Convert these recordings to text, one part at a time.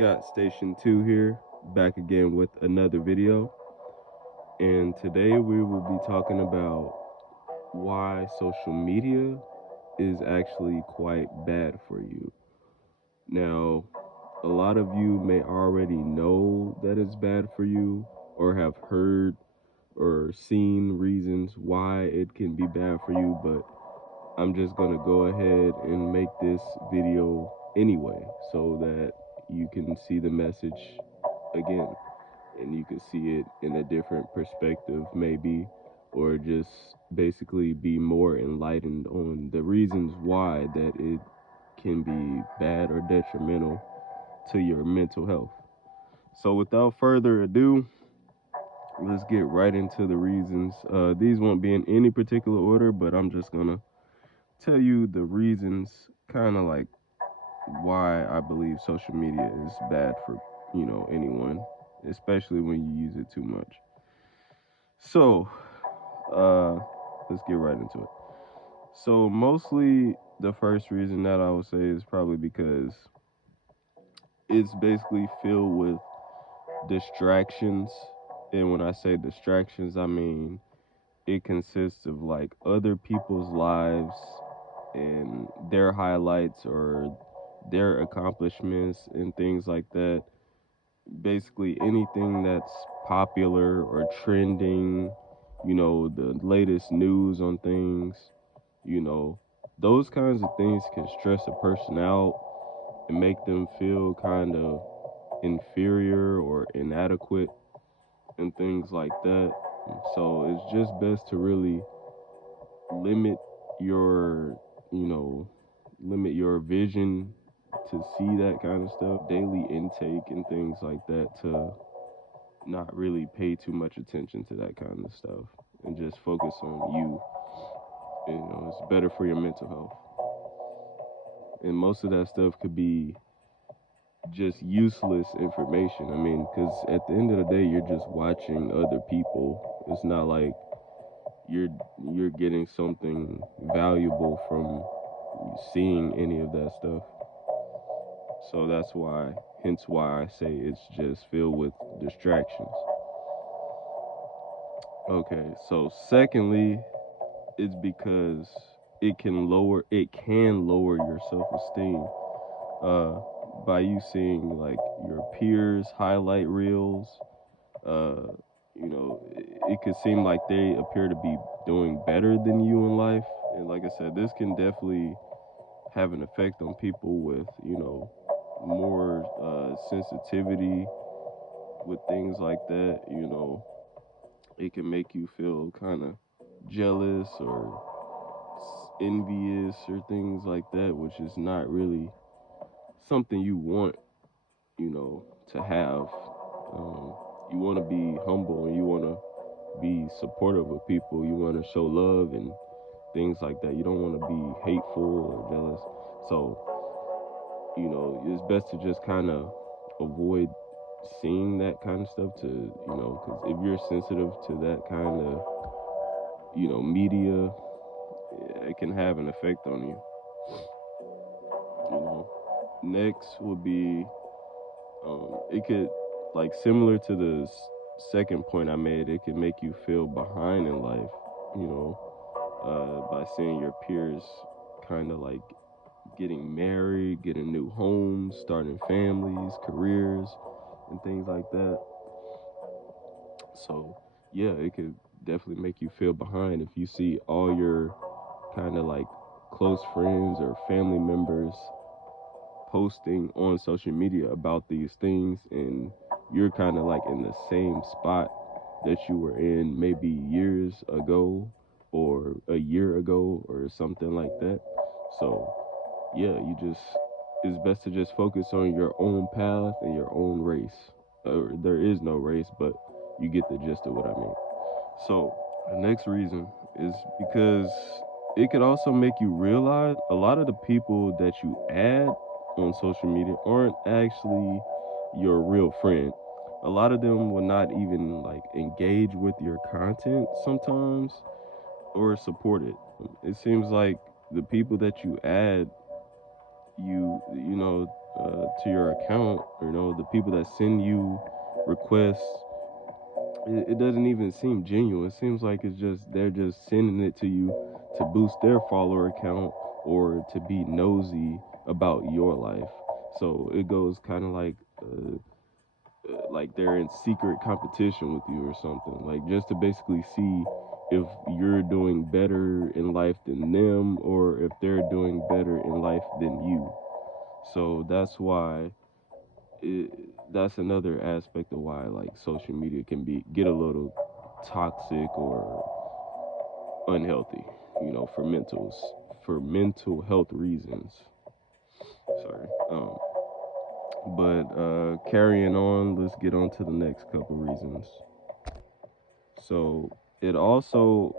Scott Station 2 here, back again with another video. And today we will be talking about why social media is actually quite bad for you. Now, a lot of you may already know that it's bad for you or have heard or seen reasons why it can be bad for you, but I'm just going to go ahead and make this video anyway so that you can see the message again and you can see it in a different perspective, maybe, or just basically be more enlightened on the reasons why that it can be bad or detrimental to your mental health. So, without further ado, let's get right into the reasons. These won't be in any particular order, but I'm just gonna tell you the reasons, kind of like why I believe social media is bad for, anyone, especially when you use it too much. So, uh, let's get right into it. So, mostly the first reason that I would say is probably because it's basically filled with distractions. And when I say distractions, I mean it consists of like other people's lives and their highlights or their accomplishments and things like that. Basically, anything that's popular or trending, the latest news on things, you know, those kinds of things can stress a person out and make them feel kind of inferior or inadequate and things like that. So it's just best to really limit your, you know, limit your vision to see that kind of stuff, daily intake and things like that, to not really pay too much attention to that kind of stuff and just focus on you. It's better for your mental health. And most of that stuff could be just useless information. I mean, because at the end of the day, you're just watching other people. It's not like you're you're getting something valuable from seeing any of that stuff. So that's why, hence why I say it's just filled with distractions. Okay, so secondly, it's because it can lower your self-esteem uh by you seeing like your peers highlight reels. uh it could seem like they appear to be doing better than you in life, and like I said, this can definitely have an effect on people with more sensitivity with things like that. It can make you feel kind of jealous or envious or things like that, which is not really something you want, to have. You want to be humble and you want to be supportive of people. You want to show love and things like that. You don't want to be hateful or jealous. So, it's best to just kind of avoid seeing that kind of stuff because if you're sensitive to that kind of, media, it can have an effect on you. Next would be, it could, like, similar to the second point I made, it could make you feel behind in life, you know, by seeing your peers kind of like getting married, getting new homes, starting families, careers, and things like that. So, yeah, it could definitely make you feel behind if you see all your kind of like close friends or family members posting on social media about these things, and you're kind of like in the same spot that you were in maybe years ago or a year ago or something like that. So, yeah, it's best to just focus on your own path and your own race. There is no race, but you get the gist of what I mean. So, the next reason is because it could also make you realize a lot of the people that you add on social media aren't actually your real friend. A lot of them will not even like engage with your content sometimes or support it. It seems like the people that you add, you know, to your account, the people that send you requests, it doesn't even seem genuine. It seems like they're just sending it to you to boost their follower count or to be nosy about your life. So it goes kind of like they're in secret competition with you or something, like just to basically see if you're doing better in life than them or if they're doing better in life than you. So it, that's another aspect of why like social media can get a little toxic or unhealthy, for mental health reasons. Sorry. But carrying on, let's get on to the next couple reasons. So it also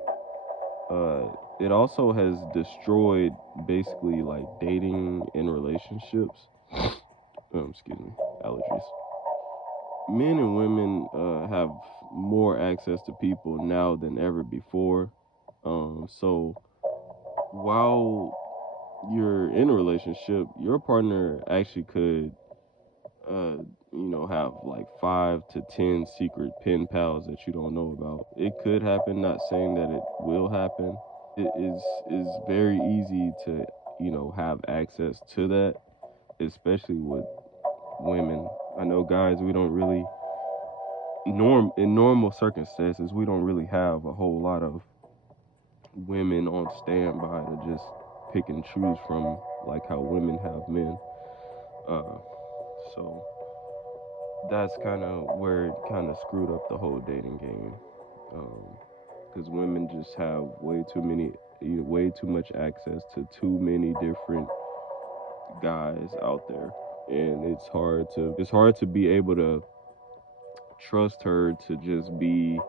has destroyed basically like dating and relationships. Excuse me, allergies. Men and women have more access to people now than ever before. So while you're in a relationship, your partner actually could, have like 5 to 10 secret pen pals that you don't know about. It could happen. Not saying that it will happen. It is very easy to, have access to that, especially with women. I know guys, we don't really in normal circumstances, we don't really have a whole lot of women on standby to just pick and choose from, like how women have men. Uh, so that's kind of where it kind of screwed up the whole dating game, because women just have way too much access to too many different guys out there, and it's hard to be able to trust her to just be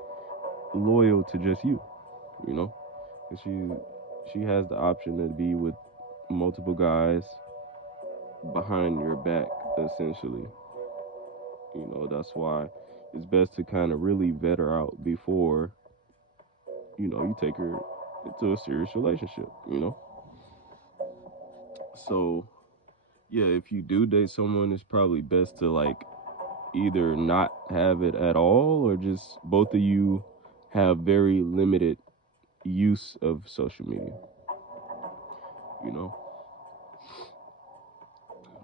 loyal to just you, you know, because she has the option to be with multiple guys behind your back, essentially. That's why it's best to kind of really vet her out before, you take her into a serious relationship, So, yeah, if you do date someone, it's probably best to like either not have it at all or just both of you have very limited use of social media, you know.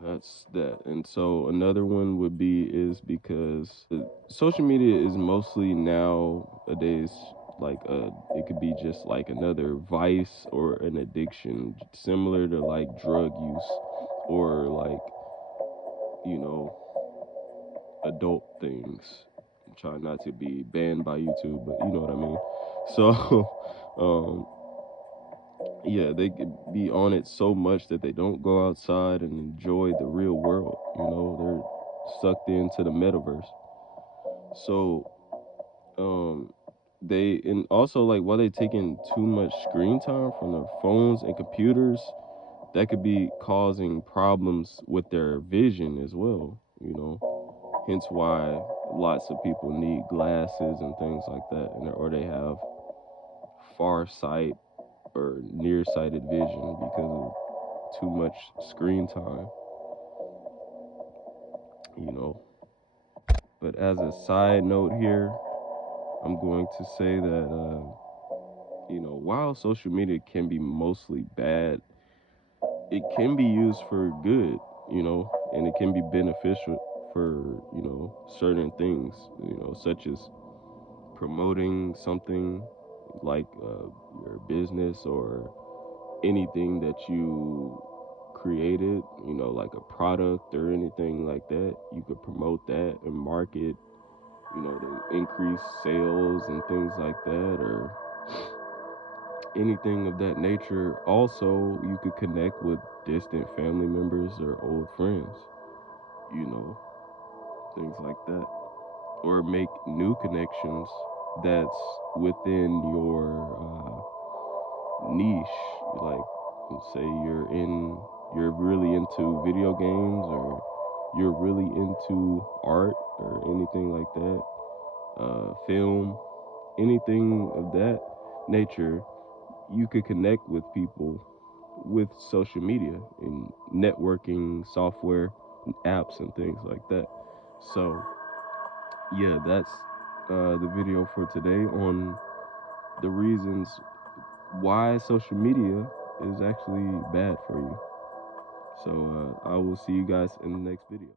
That's that. And so another one would be is because social media is mostly nowadays like it could be just like another vice or an addiction similar to like drug use or like, you know, adult things. I'm trying not to be banned by YouTube, but you know what I mean. So um yeah, they could be on it so much that they don't go outside and enjoy the real world. They're sucked into the metaverse. So, they and also like while they taking too much screen time from their phones and computers, that could be causing problems with their vision as well. Hence why lots of people need glasses and things like that, or they have far sight or nearsighted vision because of too much screen time, you know. But as a side note here, I'm going to say that, while social media can be mostly bad, it can be used for good, and it can be beneficial for, certain things, such as promoting something like your business or anything that you created, like a product or anything like that. You could promote that and market, to increase sales and things like that, or anything of that nature. Also, you could connect with distant family members or old friends, you know, things like that, or make new connections that's within your niche. Like, say you're really into video games, or you're really into art or anything like that, film, anything of that nature. You could connect with people with social media and networking software. apps and things like that. So yeah, that's the video for today on the reasons why social media is actually bad for you. So I will see you guys in the next video.